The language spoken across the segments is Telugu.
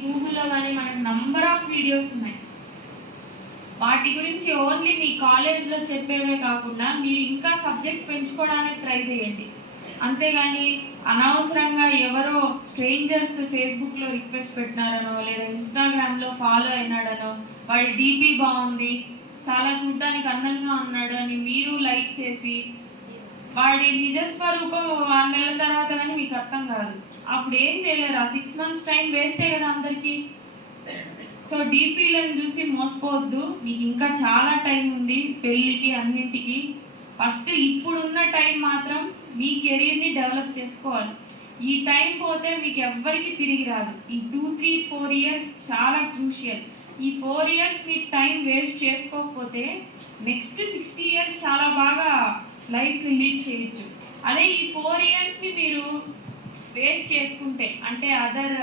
గూగుల్లో కానీ మనకు నంబర్ ఆఫ్ వీడియోస్ ఉన్నాయి. వాటి గురించి ఓన్లీ మీ కాలేజ్లో చెప్పేవే కాకుండా మీరు ఇంకా సబ్జెక్ట్ పెంచుకోవడానికి ట్రై చేయండి. అంతేగాని అనవసరంగా ఎవరో స్ట్రేంజర్స్ ఫేస్బుక్లో రిక్వెస్ట్ పెట్టినారనో లేదా ఇన్స్టాగ్రామ్లో ఫాలో అయినాడనో వాడి డీపీ బాగుంది, చాలా చూడ్డానికి అందంగా ఉన్నాడు అని మీరు లైక్ చేసి వాడి నిజస్వరూపం 6 నెలల తర్వాత కానీ మీకు అర్థం కాదు. అప్పుడు ఏం చేయలేరు. ఆ 6 months టైం వేస్టే కదా అందరికీ. సో డీపీలను చూసి మోసపోవద్దు. మీకు ఇంకా చాలా టైం ఉంది పెళ్ళికి, అన్నింటికి. ఫస్ట్ ఇప్పుడున్న టైం మాత్రం మీ కెరీర్ని డెవలప్ చేసుకోవాలి. ఈ టైం పోతే మీకు ఎవ్వరికి తిరిగి రాదు. ఈ 2, 3, 4 years చాలా క్రూషియల్. ఈ 4 years మీరు టైం వేస్ట్ చేసుకోకపోతే నెక్స్ట్ 60 years చాలా బాగా లైఫ్ని లీడ్ చేయొచ్చు. అదే ఈ 4 yearsని మీరు వేస్ట్ చేసుకుంటే, అంటే అదర్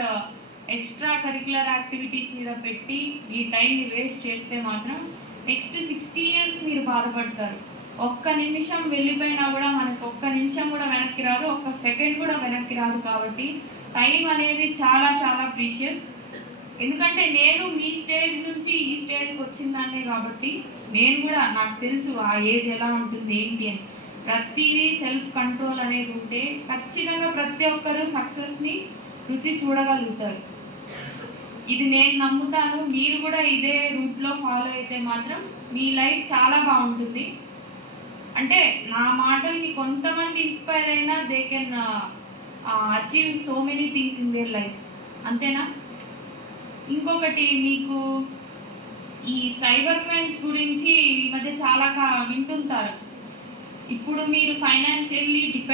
ఎక్స్ట్రా కరిక్యులర్ యాక్టివిటీస్ మీద పెట్టి మీ టైంని వేస్ట్ చేస్తే మాత్రం నెక్స్ట్ 60 years మీరు బాధపడతారు. ఒక్క నిమిషం వెళ్ళిపోయినా కూడా మనకు ఒక్క నిమిషం కూడా వెనక్కి రాదు, ఒక్క సెకండ్ కూడా వెనక్కి రాదు. కాబట్టి టైం అనేది చాలా చాలా ప్రీషియస్. ఎందుకంటే నేను మీ స్టేజ్ నుంచి ఈ స్టేజ్కి వచ్చిందాన్నే కాబట్టి నేను కూడా, నాకు తెలుసు ఆ ఏజ్ ఎలా ఉంటుంది ఏంటి అని. ప్రతిదీ సెల్ఫ్ కంట్రోల్ అనేది ఉంటే ఖచ్చితంగా ప్రతి ఒక్కరూ సక్సెస్ని రుచి చూడగలుగుతారు. ఇది నేను నమ్ముతాను. మీరు కూడా ఇదే రూట్లో ఫాలో అయితే మాత్రం మీ లైఫ్ చాలా బాగుంటుంది. అంటే నా మాటల్ని కొంతమంది ఇన్స్పైర్ అయినా they can achieve so many things in there lifes. అంతేనా? ఇంకొకటి, మీకు ఈ సైబర్ క్రైమ్స్ గురించి ఈ మధ్య చాలా వింటుంటారు. ఇప్పుడు మీరు ఫైనాన్షియల్లీ